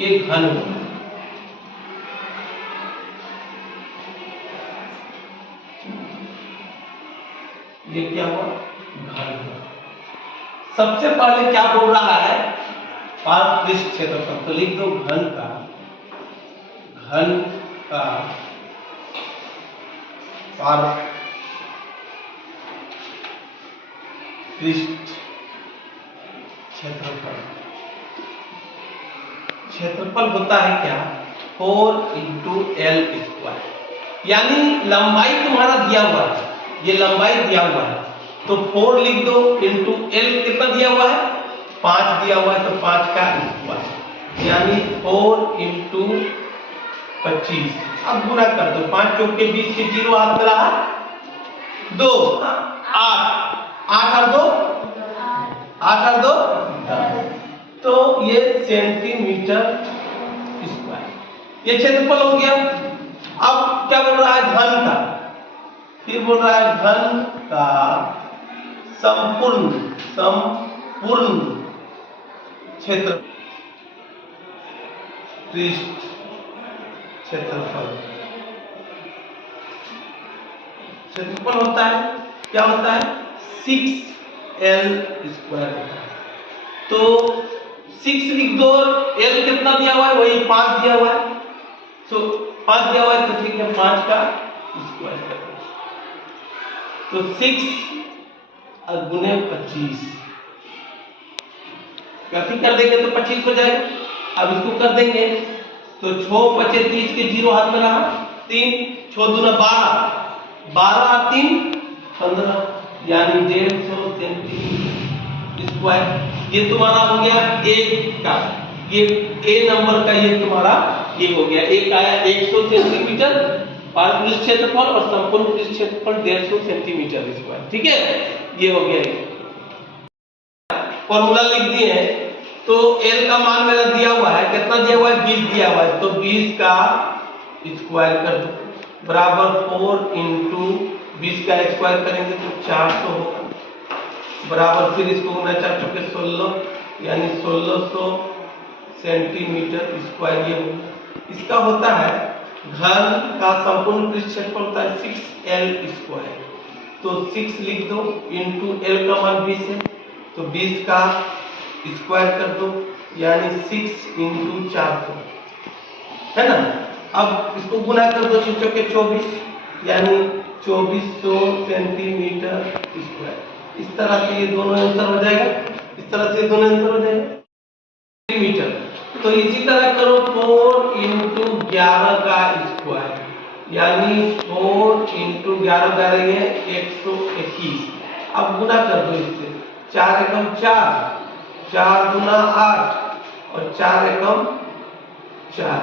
ये घन हुआ, ये क्या हुआ, घन हुआ। सबसे पहले क्या बोल रहा है, पारपृष्ठ क्षेत्रफल, तो लिख दो घन का पारपृष्ठ क्षेत्रफल होता है क्या, 4 × L², यानी लंबाई तुम्हारा दिया हुआ है, ये लंबाई दिया हुआ है, तो 4 लिख दो इंटू L कितना दिया हुआ है, 5 दिया हुआ है, तो 5 का स्क्वायर, यानी 4 × 25। अब गुना कर दो, 5 चौक के 20 के 0 हाथ में रहा, 2 8 और 2 तो ये सेंटीमीटर स्क्वायर, ये क्षेत्रफल हो गया। अब क्या बोल रहा है, घन का, फिर बोल रहा है घन का संपूर्ण क्षेत्र पृष्ठ क्षेत्रफल होता है, क्या होता है, 6L² होता है। तो 6 लिख दो, L कितना दिया हुआ है, वही 5 दिया हुआ है, तो 5 दिया हुआ है, तो ठीक है 5 का स्क्वायर कर दो, तो 6 गुने 25 कैसे कर देंगे, तो 25 हो जाएगा। अब इसको कर देंगे, तो 6 25 30 के 0 हाथ में रहा, 3 6 दूना 12 12 और 3 15, यानी 150 सेंटीमीटर स्क्वायर। ये तुम्हारा हो गया एक का, ये ए नंबर का, ये तुम्हारा ये हो गया, एक आया 100 सेंटीमीटर पारपृष्ठ क्षेत्रफल और संपूर्ण पृष्ठ क्षेत्रफल 150 सेंटीमीटर स्क्वायर, ठीक है, ये हो गया। फॉर्मूला लिख दिए हैं, तो L का मान मेरा दिया हुआ है, कितना दिया हुआ है, 20 दिया हुआ है, तो 20 का स्क्वायर कर दो, बराबर 4 × 20 का स्क्वायर करेंगे तो 400 होगा, बराबर फिर इसको गुना 4 चौके 16, यानी 1600 सेंटीमीटर स्क्वायर ये होगा। इसका होता है घन का संपूर्ण पृष्ठ क्षेत्रफल होता है 6L², तो 6 लिख दो इंटू L का मान 20 है, तो 20 का स्क्वायर कर दो, यानी 6 × 400 है ना। अब इसको गुना कर दो 6 चौके 24, यानी 2400 सेंटीमीटर स्क्वायर। इस तरह से ये दोनों आंसर हो जाएगा, इस तरह से दोनों आंसर हो जाएगा सेंटीमीटर। तो इसी तरह करो 4 × 11 का स्क्वायर, यानी 4 × 11 कर रही है 121। अब गुना कर दो इससे, 4 एकम 4, 4 दूना 8 और 4 एकम 4,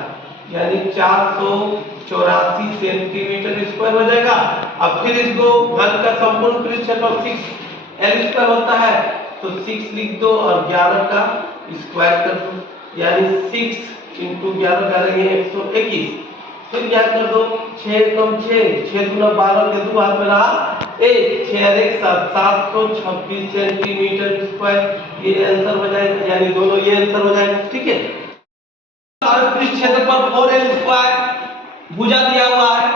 यानी 484 सेंटीमीटर स्क्वायर हो जाएगा। अब फिर इसको घन का संपूर्ण पृष्ठ क्षेत्रफल 6L² होता है, तो 6 लिख दो और 11 का स्क्वायर कर दो, यानी 6 × 11 कर रही है 121। फिर क्या कर दो, 6 एकम 6, 6 दूना 12 के 2 हाथ में रहा, 1 6 और 1 7, 726 सेंटीमीटर स्क्वायर, ये आंसर हो जाएगा, यानी दोनों ये आंसर हो जाएगा, ठीक है। पृष्ठ क्षेत्रफल 4L², भुजा दिया हुआ है,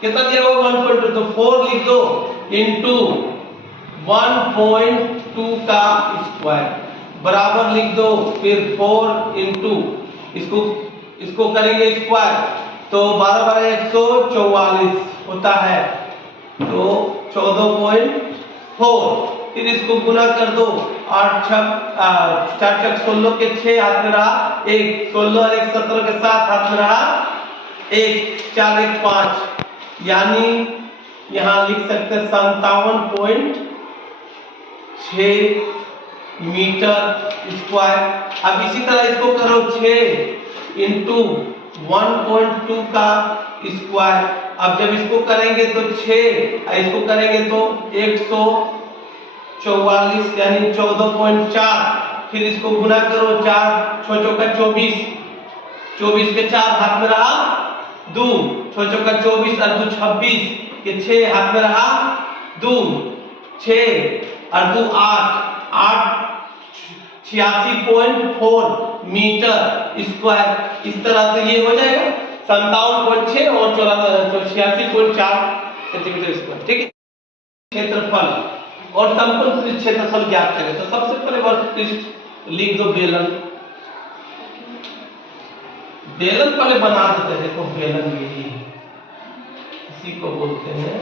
कितना दिया हुआ 1.2, तो 4 लिख दो इंटू 1.2 का स्क्वायर, बराबर लिख दो फिर 4 इंटू इसको करेंगे स्क्वायर, तो 12 12 144 होता है, तो 14.4। फिर इसको गुना कर दो, 8 4 16 के 6 हाथ में रहा, 1 16 और 1 17 के 7 हाथ में रहा, 1 4 1 5, यानी यहां लिख सकते 57.6 मीटर स्क्वायर। अब इसी तरह इसको करो 6 × 1.2 का स्क्वायर। अब जब इसको करेंगे तो 6 इसको करेंगे तो 144, यानी 14.4। फिर इसको गुना करो, 4 6 चौका 24, 24 के 4 हाथ में रहा, 2 6 चौका 24 और 2 26 के 6 हाथ में रहा, 2 6 और 2 8 8 86.4 मीटर स्क्वायर। इस तरह से ये हो जाएगा 57.6 और 86.4 सेंटीमीटर स्क्वायर। ठीक है, क्षेत्रफल और संपूर्ण पृष्ठ क्षेत्रफल ज्ञात करें। तो सबसे पहले वर्ग पृष्ठ लिख दो बेलन। बेलन पहले बना देते हैं। देखो बेलन यही है, इसी को बोलते हैं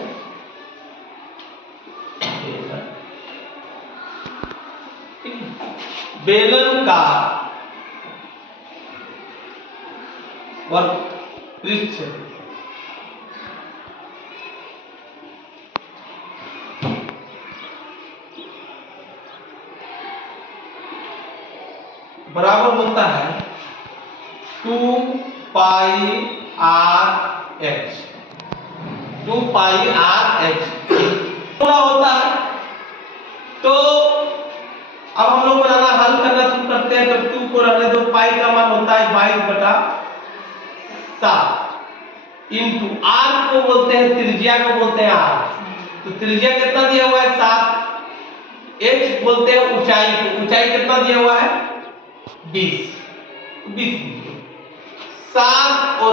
बेलन। बेलन का वर्ग पृष्ठ क्षेत्रफल बराबर होता है 2 पाई आर एच। 2 पाई आर एच पूरा होता है। तो अब हम लोग बनाना हल करना शुरू करते हैं। जब 2 को रहने दो, पाई का मान होता है 22/7 इंटू आर को बोलते हैं त्रिज्या को बोलते हैं आर। तो त्रिज्या कितना दिया हुआ है 7। एच बोलते हैं ऊंचाई को, ऊंचाई कितना दिया हुआ है 20। 7 और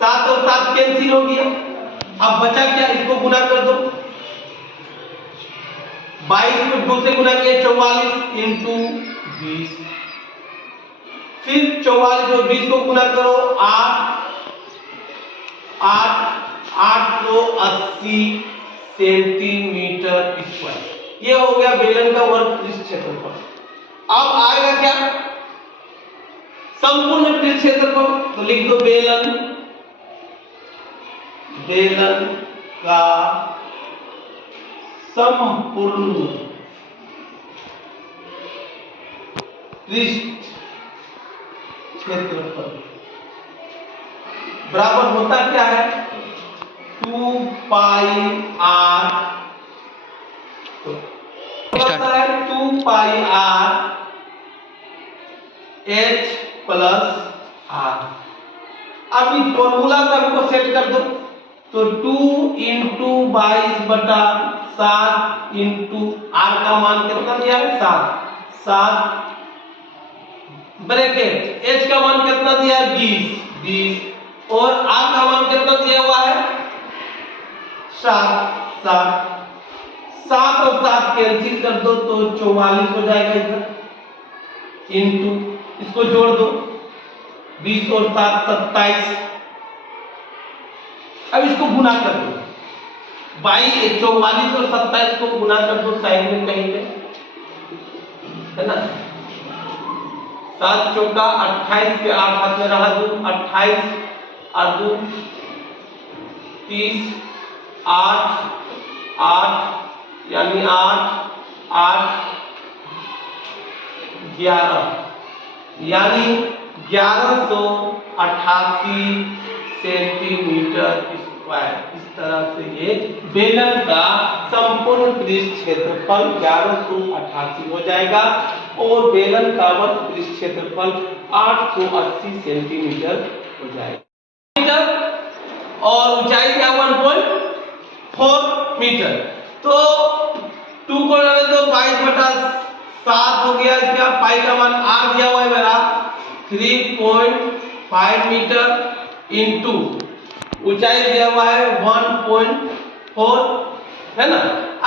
7 कैंसिल हो गया। अब बचा क्या, इसको गुना कर दो। 22 को 2 से गुना किया 44 इंटू 20। फिर 44 और 20 को गुना करो 8 तो 80 सेंटीमीटर स्क्वायर। ये हो गया बेलन का वर्ग पृष्ठ क्षेत्रफल। अब आएगा क्या, संपूर्ण पृष्ठ क्षेत्रफल। तो लिख दो बेलन का संपूर्ण पृष्ठ क्षेत्रफल बराबर होता क्या है 2 पाई आर। तो होता है 2 पाई आर एच प्लस आर। अब इस फॉर्मूला से हमको सेट कर दो। तो 2 इंटू 22/7 इंटू आर का मान कितना दिया है 7 ब्रैकेट एच का मान कितना दिया है 20 और आर का मान कितना दिया हुआ है 7 और 7 कैंसिल कर दो तो 44 हो जाएगा इधर। इंटू इसको जोड़ दो 20 और 7 27। अब इसको गुना कर दो 44 और 27 को गुना कर दो साइड में कहीं पे, है ना। 7 चौका 28 के 8 हाथ में रहा 2 28 और 2 30 8 यानी 8 11 यानी 1188 सेंटीमीटर स्क्वायर। इस तरह से ये बेलन का संपूर्ण पृष्ठ क्षेत्रफल 1188 हो जाएगा और बेलन का वर्ग पृष्ठ क्षेत्रफल 880 सेंटीमीटर हो जाएगा और ऊंचाई क्या 1.4 मीटर। तो 2 को डाले तो 22/7 हो गया। इसका पाई का मान आर दिया हुआ है मेरा 3.5 मीटर इंटू ऊंचाई दिया हुआ है 1.4, है ना।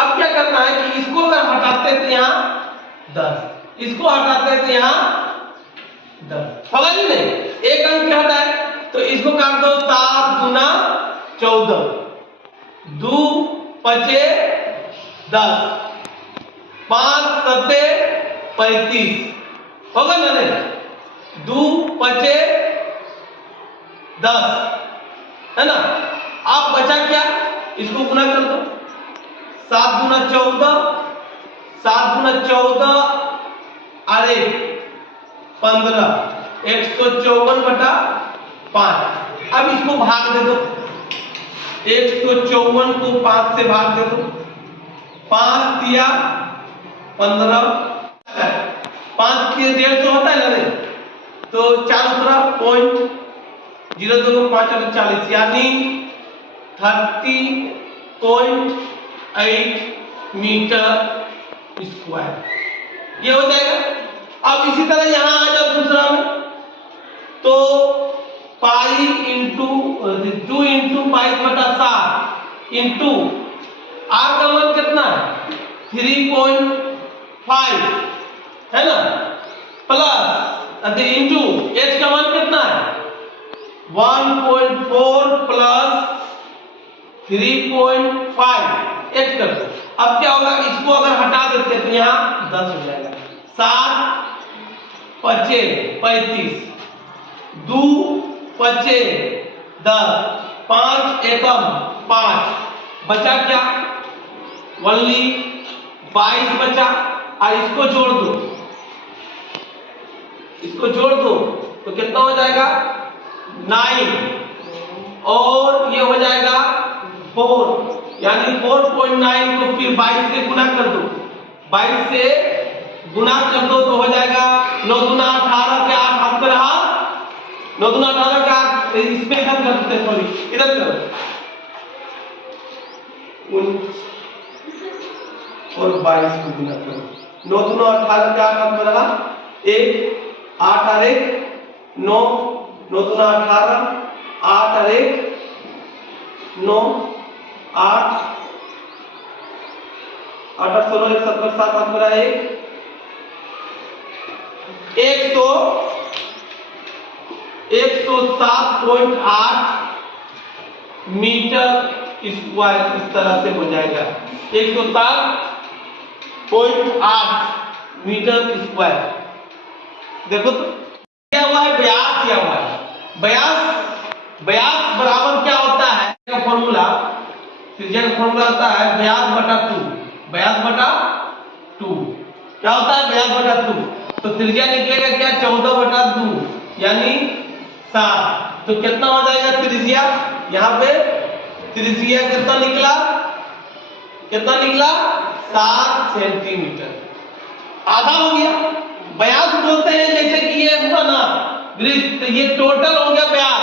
अब क्या करना है कि इसको अगर हटाते तो यहाँ 10, इसको हटाते तो यहाँ 10 होगा कि नहीं। एक अंक क्या हटा है तो इसको काट दो 7 दूना 14 2 पचे 10 5 सत्ते 35 होगा ना नहीं। 2 पचे 10, है ना। आप बचा क्या, इसको गुना कर दो 7 दूना 14 अरे 15 154/5। अब इसको भाग दे दो 154 को 5 से भाग दे दो 5 दिया 15 5 के 150 होता है ना। तो 4 0.02 40 यानी 30.8 मीटर स्क्वायर ये हो जाएगा। अब इसी तरह यहां आ जाओ दूसरा में, तो पाई इंटू 2 इंटू पाई बटा 7 इंटू आर का मान कितना है 3.5 है ना, प्लस इंटू एच का मान कितना है 1.4 प्लस 3.5 एच कर दो। अब क्या होगा, इसको अगर हटा देते तो यहाँ 10 हो जाएगा, 7 पचे 35, 2 पचे 10, 5 एकम 5, बचा क्या ओनली 22 बचा। और इसको जोड़ दो, इसको जोड़ दो तो कितना हो जाएगा 9 और ये हो जाएगा 4, यानी 4.9 को फिर 22 से गुना कर दो, 22 से गुना कर दो तो हो जाएगा 9 दूना 18 के 8 हाथ में रहा, 9 दूना 18 के 8, इसमें इधर कर देते, सॉरी इधर करो, और 22 को गुना करो, 9 दूना 18 के 8 हाथ में रहा, 1 8 और 1 9, 9 दूना 18, 8 और 1 9, 8 8 और 16 1 17 7 हाथ में रहा, 107.8 मीटर स्क्वायर इस तरह से हो जाएगा, 107.8 मीटर स्क्वायर। देखो तो क्या हुआ है, व्यास क्या हुआ है, व्यास बराबर क्या होता है का फॉर्मूला, त्रिज्या का फॉर्मूला होता है व्यास बटा 2, व्यास बटा 2 क्या होता है व्यास बटा 2, तो त्रिज्या निकलेगा क्या 14 बटा 2 यानी 7, तो कितना हो जाएगा त्रिज्या, यहाँ पे त्रिज्या कितना निकला, कितना निकला 7 सेंटीमीटर, आधा हो गया। व्यास बोलते हैं जैसे कि ये हुआ ना वृत्त, ये टोटल हो गया व्यास,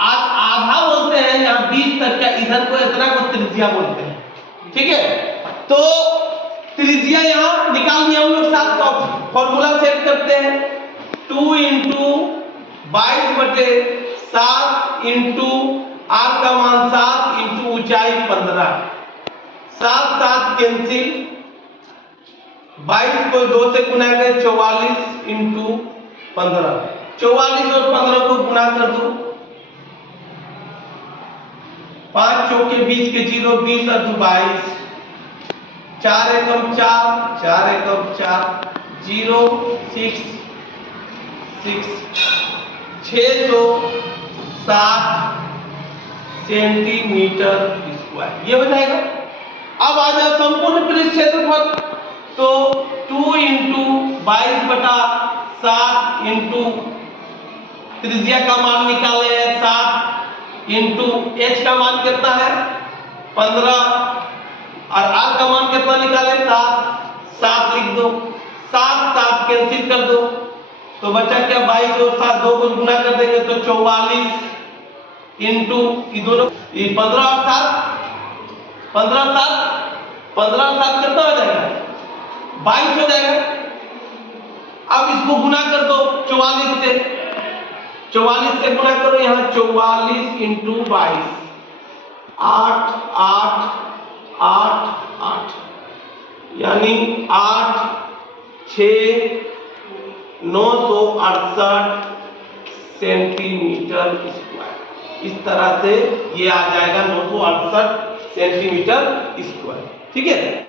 आधा बोलते हैं यहाँ 20 तक का, इधर को इतना को त्रिज्या बोलते हैं, ठीक है। तो त्रिज्या यहाँ निकाल दिया हम लोग, 7 का फॉर्मूला सेट करते हैं, 2 इंटू 22 बटे 7 इंटू आर का मान 7 इंटू ऊंचाई 15, 7 7 कैंसिल, 22 को 2 से गुना करें 44 इंटू 15, 44 और 15 को गुना कर दो, 5 चौके 20 के 0, 20 और 22, 4 एकम 4, 4 एकम 4, 0 6 6 660 सेंटीमीटर स्क्वायर, ये हो जाएगा। अब आ जाओ संपूर्ण पृष्ठ क्षेत्रफल, तो 2 इंटू 22 बटा 7 इंटू त्रिज्या का मान निकाले हैं 7 इंटू एच का मान कितना है 15 और आर का मान कितना निकाले 7 लिख दो, 7 7 कैंसिल कर दो तो बचा क्या 22 और 7 2 को गुना कर देंगे तो 44 इंटू ये दोनों 15 और 7 15 7 कितना हो जाएगा 22 हो जाएगा। अब इसको गुना कर दो 44 से गुना करो, यहाँ 44 इंटू 22 8 8 8 8 यानी 8 6 968 सेंटीमीटर स्क्वायर, इस तरह से ये आ जाएगा 968 सेंटीमीटर स्क्वायर, ठीक है।